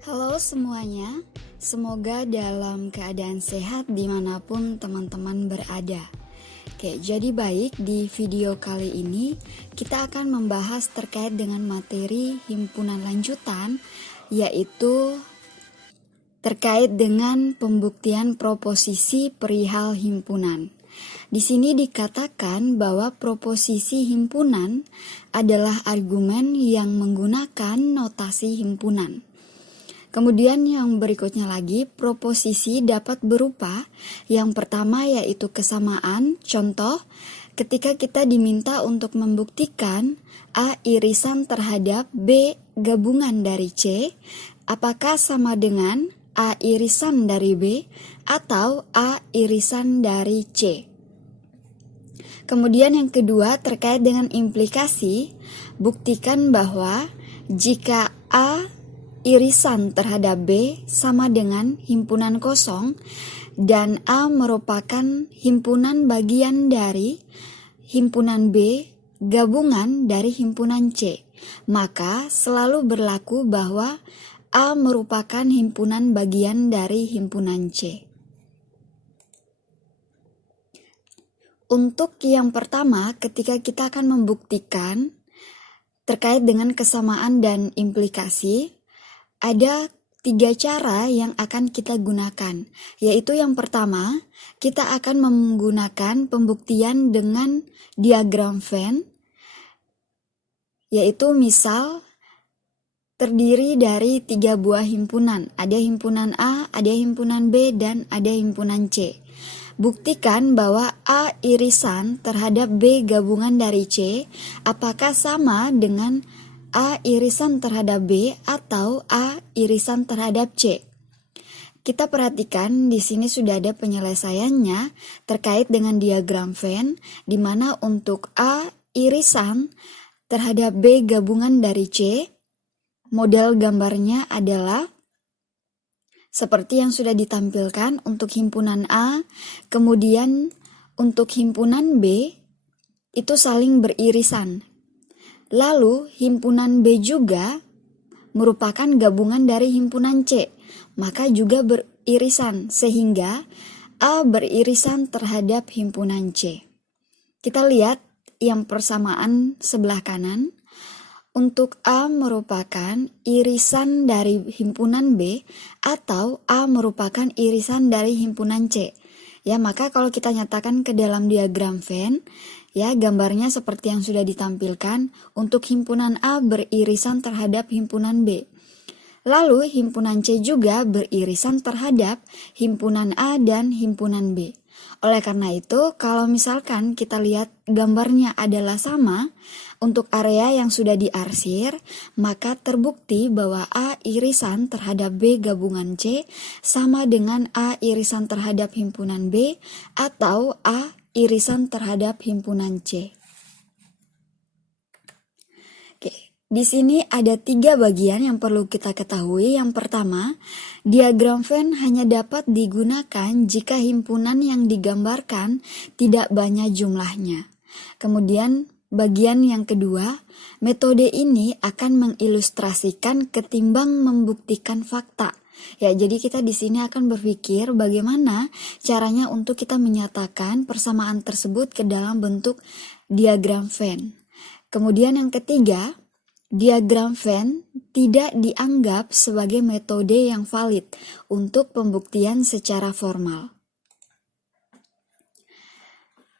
Halo semuanya, semoga dalam keadaan sehat dimanapun teman-teman berada. Jadi baik, di video kali ini kita akan membahas terkait dengan materi himpunan lanjutan, yaitu terkait dengan pembuktian proposisi perihal himpunan. Di sini dikatakan bahwa proposisi himpunan adalah argumen yang menggunakan notasi himpunan. Kemudian yang berikutnya lagi, proposisi dapat berupa yang pertama yaitu kesamaan. Contoh, ketika kita diminta untuk membuktikan A irisan terhadap B gabungan dari C, apakah sama dengan A irisan dari B atau A irisan dari C. Kemudian yang kedua terkait dengan implikasi, buktikan bahwa jika A irisan terhadap B sama dengan himpunan kosong dan A merupakan himpunan bagian dari himpunan B gabungan dari himpunan C, maka selalu berlaku bahwa A merupakan himpunan bagian dari himpunan C. Untuk yang pertama, ketika kita akan membuktikan terkait dengan kesamaan dan implikasi, ada 3 cara yang akan kita gunakan, yaitu yang pertama, kita akan menggunakan pembuktian dengan diagram Venn, yaitu misal terdiri dari 3 buah himpunan, ada himpunan A, ada himpunan B, dan ada himpunan C. Buktikan bahwa A irisan terhadap B gabungan dari C, apakah sama dengan A irisan terhadap B atau A irisan terhadap C. Kita perhatikan di sini sudah ada penyelesaiannya terkait dengan diagram Venn, di mana untuk A irisan terhadap B gabungan dari C, model gambarnya adalah seperti yang sudah ditampilkan untuk himpunan A, kemudian untuk himpunan B itu saling beririsan. Lalu himpunan B juga merupakan gabungan dari himpunan C, maka juga beririsan sehingga A beririsan terhadap himpunan C. Kita lihat yang persamaan sebelah kanan. Untuk A merupakan irisan dari himpunan B atau A merupakan irisan dari himpunan C. Ya, maka kalau kita nyatakan ke dalam diagram Venn, ya gambarnya seperti yang sudah ditampilkan, untuk himpunan A beririsan terhadap himpunan B. Lalu himpunan C juga beririsan terhadap himpunan A dan himpunan B. Oleh karena itu, kalau misalkan kita lihat gambarnya adalah sama untuk area yang sudah diarsir, maka terbukti bahwa A irisan terhadap B gabungan C sama dengan A irisan terhadap himpunan B atau A irisan terhadap himpunan C. Di sini ada 3 bagian yang perlu kita ketahui. Yang pertama, diagram Venn hanya dapat digunakan jika himpunan yang digambarkan tidak banyak jumlahnya. Kemudian bagian yang kedua, metode ini akan mengilustrasikan ketimbang membuktikan fakta. Ya, jadi kita di sini akan berpikir bagaimana caranya untuk kita menyatakan persamaan tersebut ke dalam bentuk diagram Venn. Kemudian yang ketiga, diagram Venn tidak dianggap sebagai metode yang valid untuk pembuktian secara formal.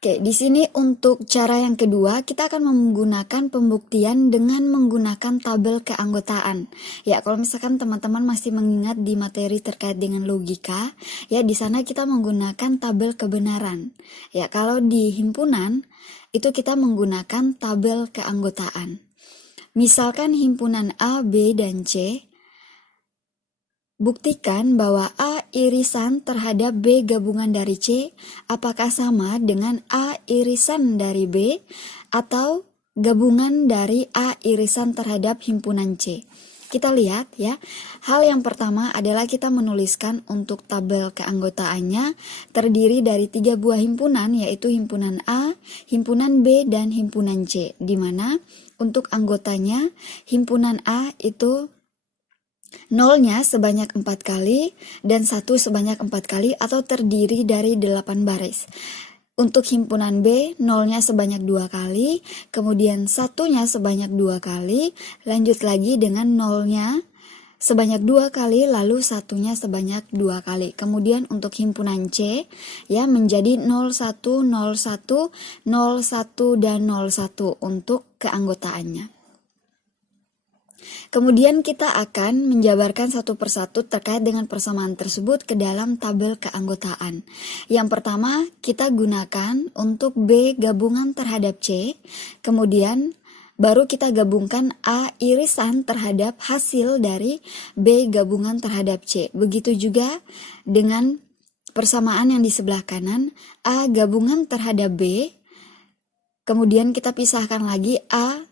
Di sini untuk cara yang kedua, kita akan menggunakan pembuktian dengan menggunakan tabel keanggotaan. Ya, kalau misalkan teman-teman masih mengingat di materi terkait dengan logika, ya di sana kita menggunakan tabel kebenaran. Ya, kalau di himpunan itu kita menggunakan tabel keanggotaan. Misalkan himpunan A, B, dan C, buktikan bahwa A irisan terhadap B gabungan dari C, apakah sama dengan A irisan dari B atau gabungan dari A irisan terhadap himpunan C. Kita lihat ya, hal yang pertama adalah kita menuliskan untuk tabel keanggotaannya terdiri dari 3 buah himpunan, yaitu himpunan A, himpunan B, dan himpunan C, di mana untuk anggotanya himpunan A itu Nolnya sebanyak 4 kali dan 1 sebanyak 4 kali atau terdiri dari 8 baris. Untuk himpunan B, nolnya sebanyak 2 kali, kemudian satunya sebanyak 2 kali, lanjut lagi dengan nolnya sebanyak 2 kali, lalu satunya sebanyak 2 kali. Kemudian untuk himpunan C, ya menjadi 01, 01, 01, dan 01 untuk keanggotaannya. Kemudian kita akan menjabarkan satu persatu terkait dengan persamaan tersebut ke dalam tabel keanggotaan. Yang pertama, kita gunakan untuk B gabungan terhadap C, kemudian baru kita gabungkan A irisan terhadap hasil dari B gabungan terhadap C. Begitu juga dengan persamaan yang di sebelah kanan, A gabungan terhadap B, kemudian kita pisahkan lagi A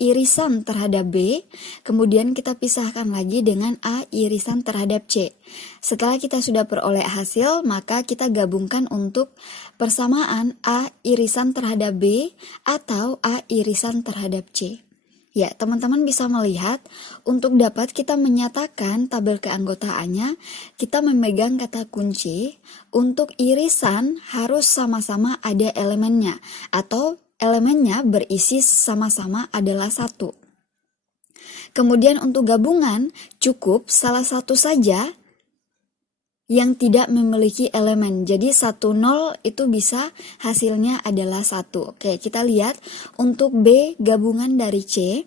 irisan terhadap B, kemudian kita pisahkan lagi dengan A irisan terhadap C. Setelah kita sudah peroleh hasil, maka kita gabungkan untuk persamaan A irisan terhadap B atau A irisan terhadap C. Ya, teman-teman bisa melihat, untuk dapat kita menyatakan tabel keanggotaannya, kita memegang kata kunci, untuk irisan harus sama-sama ada elemennya, atau elemennya berisi sama-sama adalah 1. Kemudian untuk gabungan, cukup salah satu saja yang tidak memiliki elemen. Jadi 1, 0 itu bisa hasilnya adalah 1. Oke, kita lihat untuk B gabungan dari C.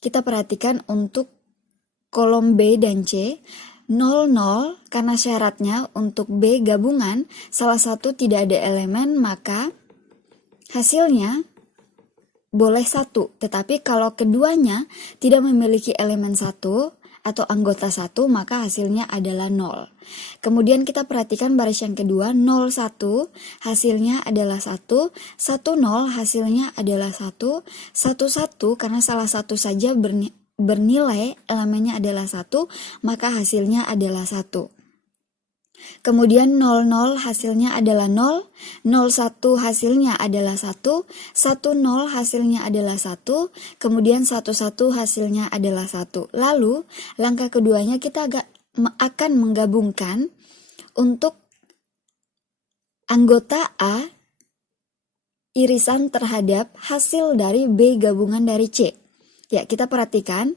Kita perhatikan untuk kolom B dan C. 0, 0 karena syaratnya untuk B gabungan salah satu tidak ada elemen, maka hasilnya boleh 1, tetapi kalau keduanya tidak memiliki elemen 1 atau anggota 1, maka hasilnya adalah 0. Kemudian kita perhatikan baris yang kedua, 0, 1, hasilnya adalah 1, 1, 0, hasilnya adalah 1, 1, 1, karena salah satu saja bernilai elemennya adalah 1, maka hasilnya adalah 1. Kemudian 00 hasilnya adalah 0, 01 hasilnya adalah 1, 10 hasilnya adalah 1, kemudian 11 hasilnya adalah 1. Lalu langkah keduanya kita akan menggabungkan untuk anggota A irisan terhadap hasil dari B gabungan dari C. Ya, kita perhatikan.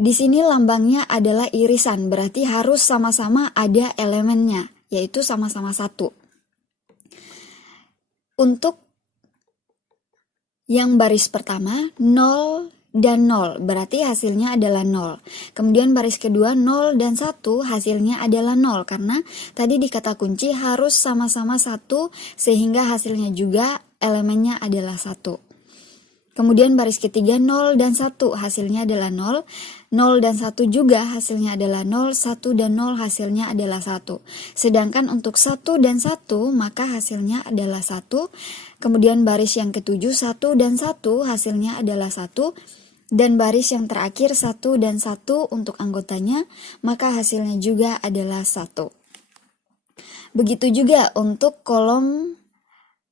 Di sini lambangnya adalah irisan, berarti harus sama-sama ada elemennya, yaitu sama-sama 1. Untuk yang baris pertama, 0 dan 0, berarti hasilnya adalah 0. Kemudian baris kedua, 0 dan 1, hasilnya adalah 0, karena tadi di kata kunci harus sama-sama 1, sehingga hasilnya juga elemennya adalah 1. Kemudian baris ketiga 0 dan 1 hasilnya adalah 0, 0 dan 1 juga hasilnya adalah 0, 1 dan 0 hasilnya adalah 1. Sedangkan untuk 1 dan 1 maka hasilnya adalah 1. Kemudian baris yang ketujuh 1 dan 1 hasilnya adalah 1. Dan baris yang terakhir 1 dan 1 untuk anggotanya maka hasilnya juga adalah 1. Begitu juga untuk kolom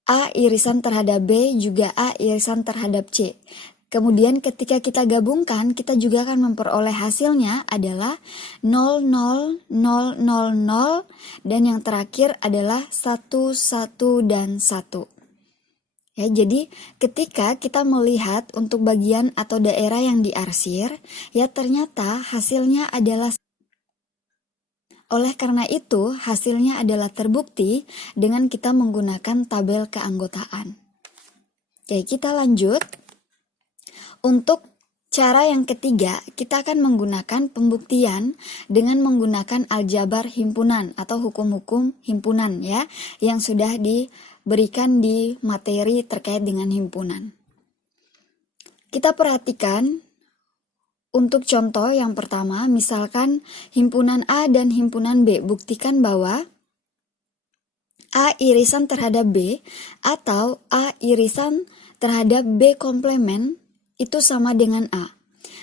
A irisan terhadap B juga A irisan terhadap C. Kemudian ketika kita gabungkan, kita juga akan memperoleh hasilnya adalah 0, 0, 0, 0, 0, dan yang terakhir adalah 1, 1, dan 1. Ya, jadi ketika kita melihat untuk bagian atau daerah yang diarsir, ya ternyata hasilnya adalah. Oleh karena itu, hasilnya adalah terbukti dengan kita menggunakan tabel keanggotaan. Oke, kita lanjut. Untuk cara yang ketiga, kita akan menggunakan pembuktian dengan menggunakan aljabar himpunan atau hukum-hukum himpunan ya, yang sudah diberikan di materi terkait dengan himpunan. Kita perhatikan untuk contoh yang pertama, misalkan himpunan A dan himpunan B, buktikan bahwa A irisan terhadap B atau A irisan terhadap B komplement itu sama dengan A.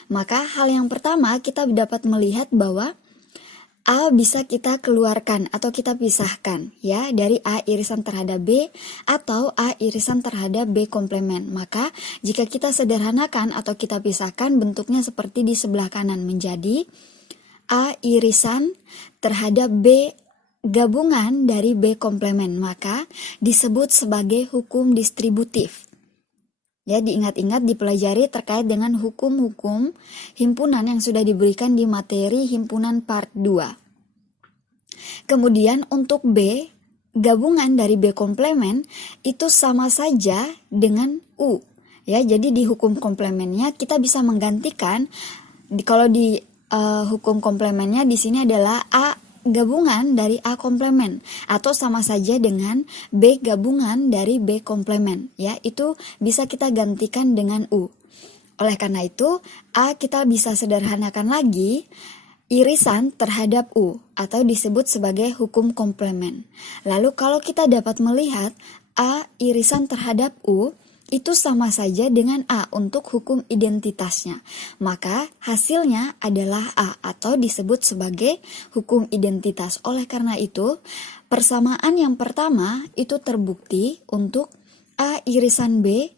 Maka hal yang pertama kita dapat melihat bahwa A bisa kita keluarkan atau kita pisahkan ya dari A irisan terhadap B atau A irisan terhadap B komplement. Maka jika kita sederhanakan atau kita pisahkan, bentuknya seperti di sebelah kanan menjadi A irisan terhadap B gabungan dari B komplement. Maka disebut sebagai hukum distributif. Ya, diingat-ingat, dipelajari terkait dengan hukum-hukum himpunan yang sudah diberikan di materi himpunan part 2. Kemudian untuk B, gabungan dari B komplement itu sama saja dengan U. Ya, jadi di hukum komplementnya kita bisa menggantikan, kalau di hukum komplementnya di sini adalah A gabungan dari A komplement atau sama saja dengan B gabungan dari B komplement, ya itu bisa kita gantikan dengan U. Oleh karena itu A kita bisa sederhanakan lagi irisan terhadap U atau disebut sebagai hukum komplement. Lalu kalau kita dapat melihat A irisan terhadap U itu sama saja dengan A untuk hukum identitasnya. Maka hasilnya adalah A atau disebut sebagai hukum identitas. Oleh karena itu, persamaan yang pertama itu terbukti untuk A irisan B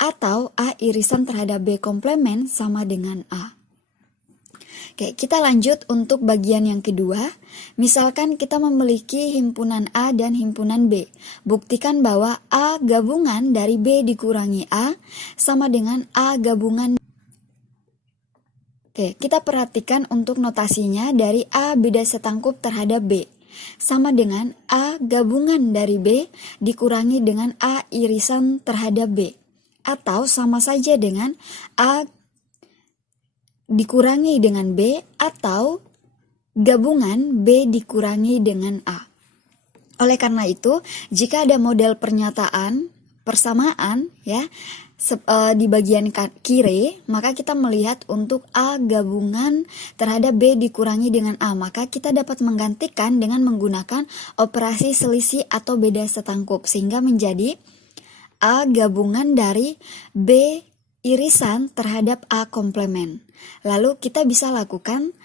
atau A irisan terhadap B komplement sama dengan A. Oke, kita lanjut untuk bagian yang kedua. Misalkan kita memiliki himpunan A dan himpunan B. Buktikan bahwa A gabungan dari B dikurangi A sama dengan A gabungan. Oke, kita perhatikan untuk notasinya dari A beda setangkup terhadap B. Sama dengan A gabungan dari B dikurangi dengan A irisan terhadap B. Atau sama saja dengan A dikurangi dengan B atau gabungan B dikurangi dengan A. Oleh karena itu, jika ada model pernyataan persamaan ya di bagian kiri, maka kita melihat untuk A gabungan terhadap B dikurangi dengan A, maka kita dapat menggantikan dengan menggunakan operasi selisih atau beda setangkup sehingga menjadi A gabungan dari B irisan terhadap A komplement. Lalu kita bisa lakukan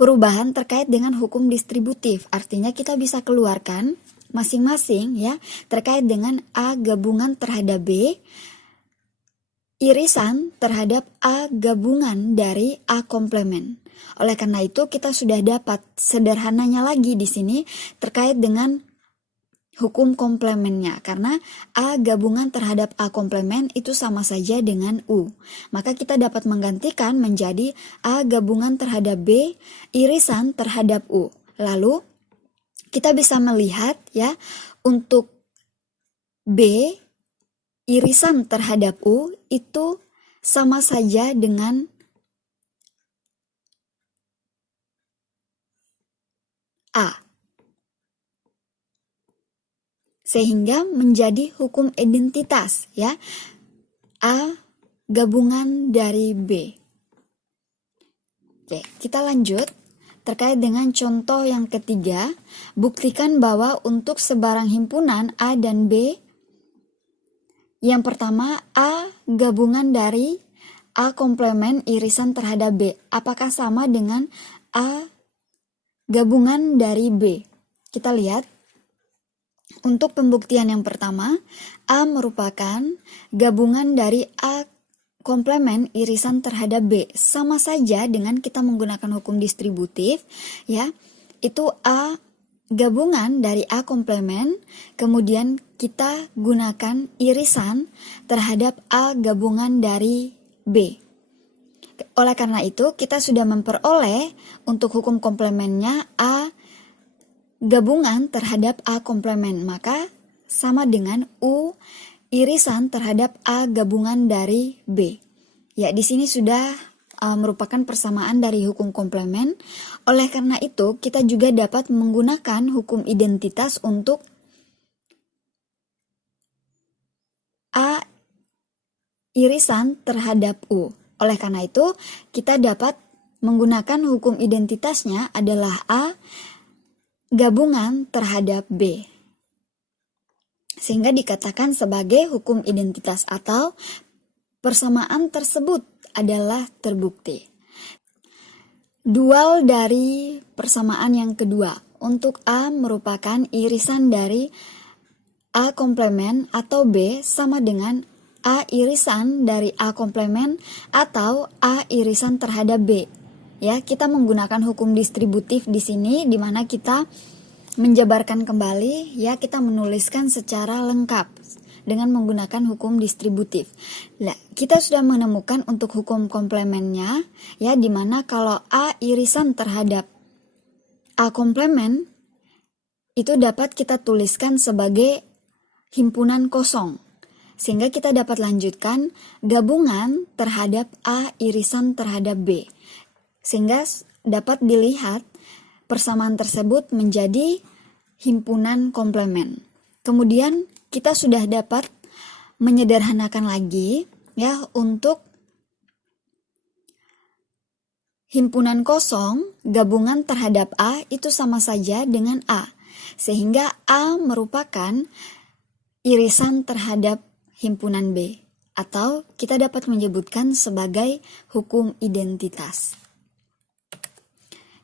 perubahan terkait dengan hukum distributif. Artinya kita bisa keluarkan masing-masing ya terkait dengan A gabungan terhadap B irisan terhadap A gabungan dari A komplement. Oleh karena itu kita sudah dapat sederhananya lagi di sini terkait dengan hukum komplementnya, karena A gabungan terhadap A komplement itu sama saja dengan U. Maka kita dapat menggantikan menjadi A gabungan terhadap B irisan terhadap U. Lalu kita bisa melihat ya untuk B irisan terhadap U itu sama saja dengan A. Sehingga menjadi hukum identitas ya. A gabungan dari B. Oke, kita lanjut terkait dengan contoh yang ketiga. Buktikan bahwa untuk sebarang himpunan A dan B, yang pertama A gabungan dari A komplement irisan terhadap B. Apakah sama dengan A gabungan dari B? Kita lihat. Untuk pembuktian yang pertama, A merupakan gabungan dari A komplement irisan terhadap B. Sama saja dengan kita menggunakan hukum distributif, ya. Itu A gabungan dari A komplement, kemudian kita gunakan irisan terhadap A gabungan dari B. Oleh karena itu, kita sudah memperoleh untuk hukum komplementnya A gabungan terhadap A komplement, maka sama dengan U irisan terhadap A gabungan dari B. Ya, di sini sudah merupakan persamaan dari hukum komplement. Oleh karena itu, kita juga dapat menggunakan hukum identitas untuk A irisan terhadap U. Oleh karena itu, kita dapat menggunakan hukum identitasnya adalah A gabungan terhadap B. Sehingga dikatakan sebagai hukum identitas atau persamaan tersebut adalah terbukti. Dual dari persamaan yang kedua. Untuk A merupakan irisan dari A komplemen atau B sama dengan A irisan dari A komplemen atau A irisan terhadap B. Ya, kita menggunakan hukum distributif di sini di mana kita menjabarkan kembali, ya kita menuliskan secara lengkap dengan menggunakan hukum distributif. Nah, kita sudah menemukan untuk hukum komplemennya, ya di mana kalau A irisan terhadap A komplemen itu dapat kita tuliskan sebagai himpunan kosong. Sehingga kita dapat lanjutkan gabungan terhadap A irisan terhadap B. Sehingga dapat dilihat persamaan tersebut menjadi himpunan komplemen. Kemudian kita sudah dapat menyederhanakan lagi ya untuk himpunan kosong gabungan terhadap A itu sama saja dengan A. Sehingga A merupakan irisan terhadap himpunan B atau kita dapat menyebutkan sebagai hukum identitas.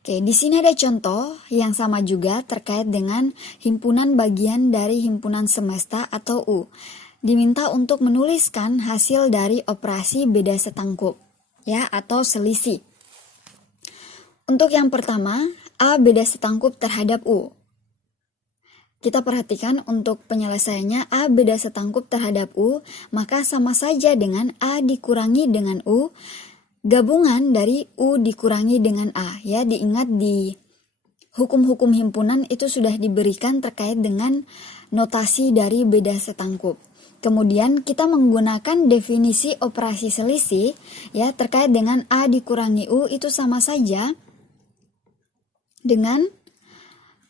Oke, di sini ada contoh yang sama juga terkait dengan himpunan bagian dari himpunan semesta atau U. Diminta untuk menuliskan hasil dari operasi beda setangkup, ya, atau selisih. Untuk yang pertama, A beda setangkup terhadap U. Kita perhatikan untuk penyelesaiannya A beda setangkup terhadap U, maka sama saja dengan A dikurangi dengan U, gabungan dari U dikurangi dengan A. Ya, diingat di hukum-hukum himpunan itu sudah diberikan terkait dengan notasi dari beda setangkup. Kemudian kita menggunakan definisi operasi selisih ya terkait dengan A dikurangi U itu sama saja dengan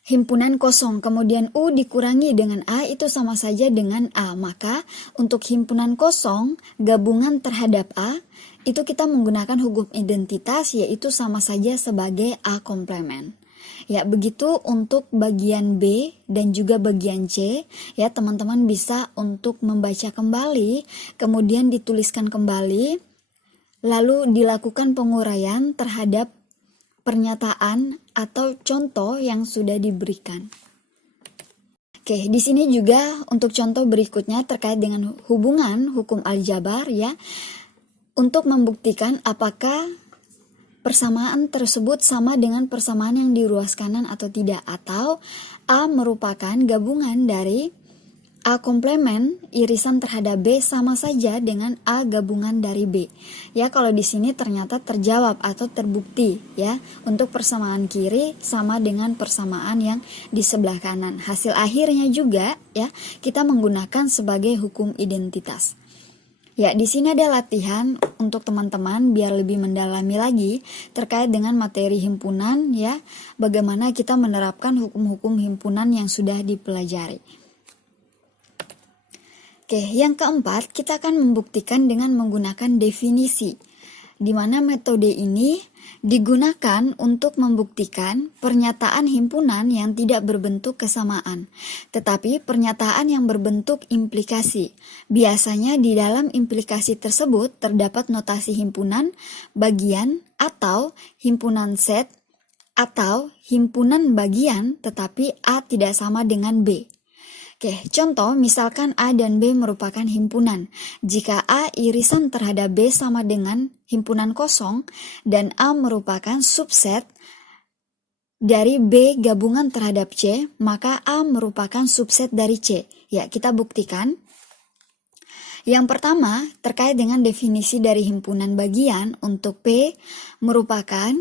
himpunan kosong. Kemudian U dikurangi dengan A itu sama saja dengan A. Maka untuk himpunan kosong gabungan terhadap A itu kita menggunakan hukum identitas yaitu sama saja sebagai A komplemen. Ya, begitu untuk bagian B dan juga bagian C. Ya, teman-teman bisa untuk membaca kembali, kemudian dituliskan kembali, lalu dilakukan penguraian terhadap pernyataan atau contoh yang sudah diberikan. Oke, di sini juga untuk contoh berikutnya terkait dengan hubungan hukum aljabar ya. Untuk membuktikan apakah persamaan tersebut sama dengan persamaan yang di ruas kanan atau tidak, atau A merupakan gabungan dari A komplemen irisan terhadap B sama saja dengan A gabungan dari B. Ya, kalau di sini ternyata terjawab atau terbukti ya, untuk persamaan kiri sama dengan persamaan yang di sebelah kanan. Hasil akhirnya juga ya, kita menggunakan sebagai hukum identitas. Ya, di sini ada latihan untuk teman-teman biar lebih mendalami lagi terkait dengan materi himpunan ya, bagaimana kita menerapkan hukum-hukum himpunan yang sudah dipelajari. Oke, yang keempat kita akan membuktikan dengan menggunakan definisi, di mana metode ini digunakan untuk membuktikan pernyataan himpunan yang tidak berbentuk kesamaan, tetapi pernyataan yang berbentuk implikasi. Biasanya di dalam implikasi tersebut terdapat notasi himpunan, bagian, atau himpunan set, atau himpunan bagian tetapi A tidak sama dengan B. Oke, contoh misalkan A dan B merupakan himpunan. Jika A irisan terhadap B sama dengan himpunan kosong dan A merupakan subset dari B gabungan terhadap C, maka A merupakan subset dari C. Ya, kita buktikan. Yang pertama, terkait dengan definisi dari himpunan bagian untuk P merupakan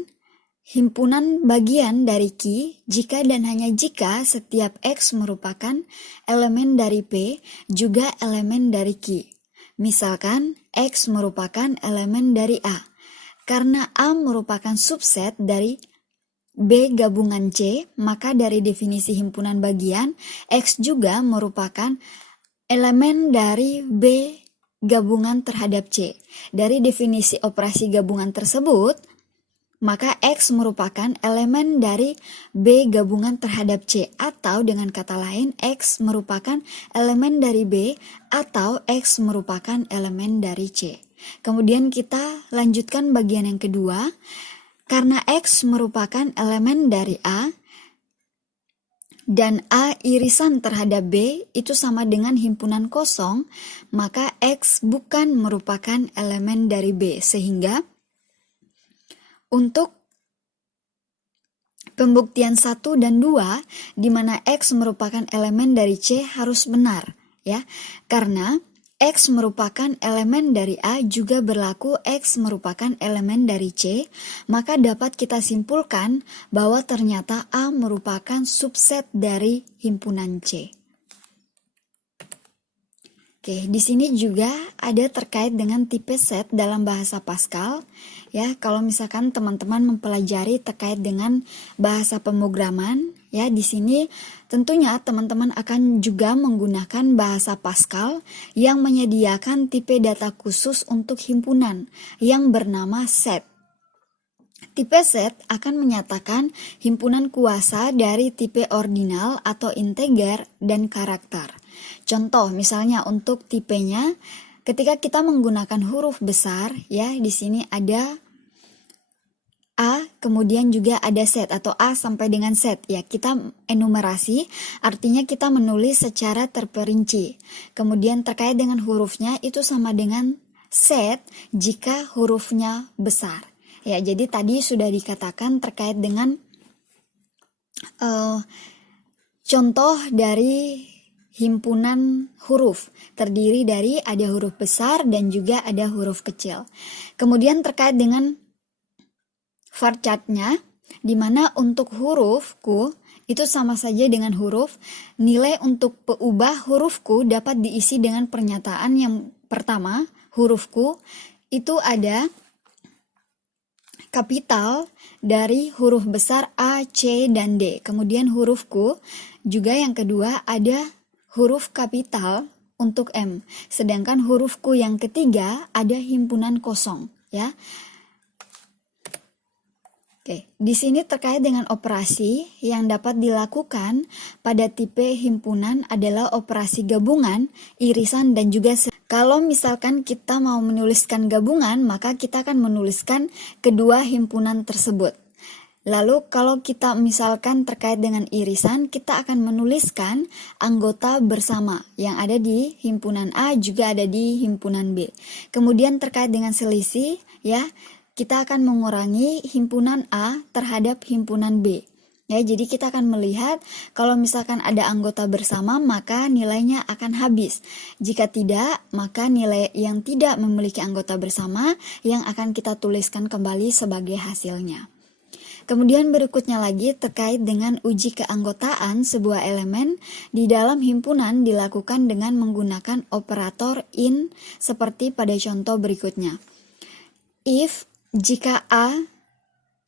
himpunan bagian dari Q jika dan hanya jika setiap X merupakan elemen dari P juga elemen dari Q. Misalkan X merupakan elemen dari A. Karena A merupakan subset dari B gabungan C, maka dari definisi himpunan bagian, X juga merupakan elemen dari B gabungan terhadap C. Dari definisi operasi gabungan tersebut, maka X merupakan elemen dari B gabungan terhadap C, atau dengan kata lain X merupakan elemen dari B atau X merupakan elemen dari C. Kemudian kita lanjutkan bagian yang kedua. Karena X merupakan elemen dari A, dan A irisan terhadap B itu sama dengan himpunan kosong, maka X bukan merupakan elemen dari B. Sehingga untuk pembuktian 1 dan 2, di mana X merupakan elemen dari C harus benar, ya. Karena X merupakan elemen dari A juga berlaku X merupakan elemen dari C, maka dapat kita simpulkan bahwa ternyata A merupakan subset dari himpunan C. Oke, di sini juga ada terkait dengan tipe set dalam bahasa Pascal. Ya, kalau misalkan teman-teman mempelajari terkait dengan bahasa pemrograman, ya di sini tentunya teman-teman akan juga menggunakan bahasa Pascal yang menyediakan tipe data khusus untuk himpunan yang bernama set. Tipe set akan menyatakan himpunan kuasa dari tipe ordinal atau integer dan karakter. Contoh misalnya untuk tipenya, ketika kita menggunakan huruf besar, ya di sini ada A, kemudian juga ada set atau A sampai dengan set. Ya, kita enumerasi, artinya kita menulis secara terperinci. Kemudian terkait dengan hurufnya itu sama dengan set jika hurufnya besar. Ya, jadi tadi sudah dikatakan terkait dengan contoh dari himpunan huruf, terdiri dari ada huruf besar dan juga ada huruf kecil. Kemudian terkait dengan varchar-nya, di mana untuk hurufku itu sama saja dengan huruf, nilai untuk peubah hurufku dapat diisi dengan pernyataan yang pertama, hurufku itu ada kapital dari huruf besar A, C, dan D. Kemudian hurufku juga yang kedua ada huruf kapital untuk M. Sedangkan hurufku yang ketiga ada himpunan kosong, ya. Oke, di sini terkait dengan operasi yang dapat dilakukan pada tipe himpunan adalah operasi gabungan, irisan, dan juga kalau misalkan kita mau menuliskan gabungan, maka kita akan menuliskan kedua himpunan tersebut. Lalu kalau kita misalkan terkait dengan irisan, kita akan menuliskan anggota bersama yang ada di himpunan A juga ada di himpunan B. Kemudian terkait dengan selisih, ya, kita akan mengurangi himpunan A terhadap himpunan B. Ya, jadi kita akan melihat kalau misalkan ada anggota bersama maka nilainya akan habis. Jika tidak, maka nilai yang tidak memiliki anggota bersama yang akan kita tuliskan kembali sebagai hasilnya. Kemudian berikutnya lagi terkait dengan uji keanggotaan sebuah elemen di dalam himpunan dilakukan dengan menggunakan operator in seperti pada contoh berikutnya. If jika A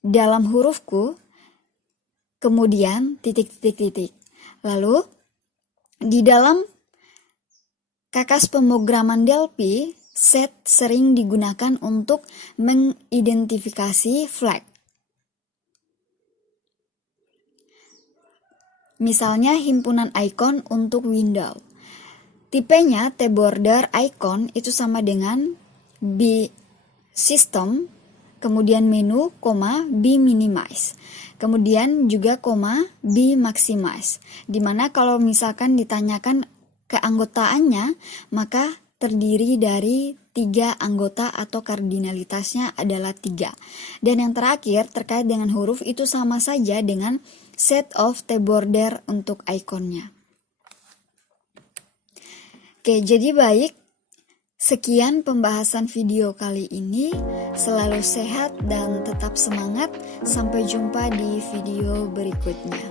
dalam hurufku, kemudian titik. Lalu di dalam kakas pemrograman Delphi, set sering digunakan untuk mengidentifikasi flag. Misalnya himpunan icon untuk window. Tipenya T-border icon itu sama dengan B system, kemudian menu, B minimize. Kemudian juga B maximize. Dimana kalau misalkan ditanyakan keanggotaannya, maka terdiri dari 3 anggota atau kardinalitasnya adalah 3. Dan yang terakhir terkait dengan huruf itu sama saja dengan set of T-border untuk ikonnya. Oke, jadi baik. Sekian pembahasan video kali ini. Selalu sehat dan tetap semangat. Sampai jumpa di video berikutnya.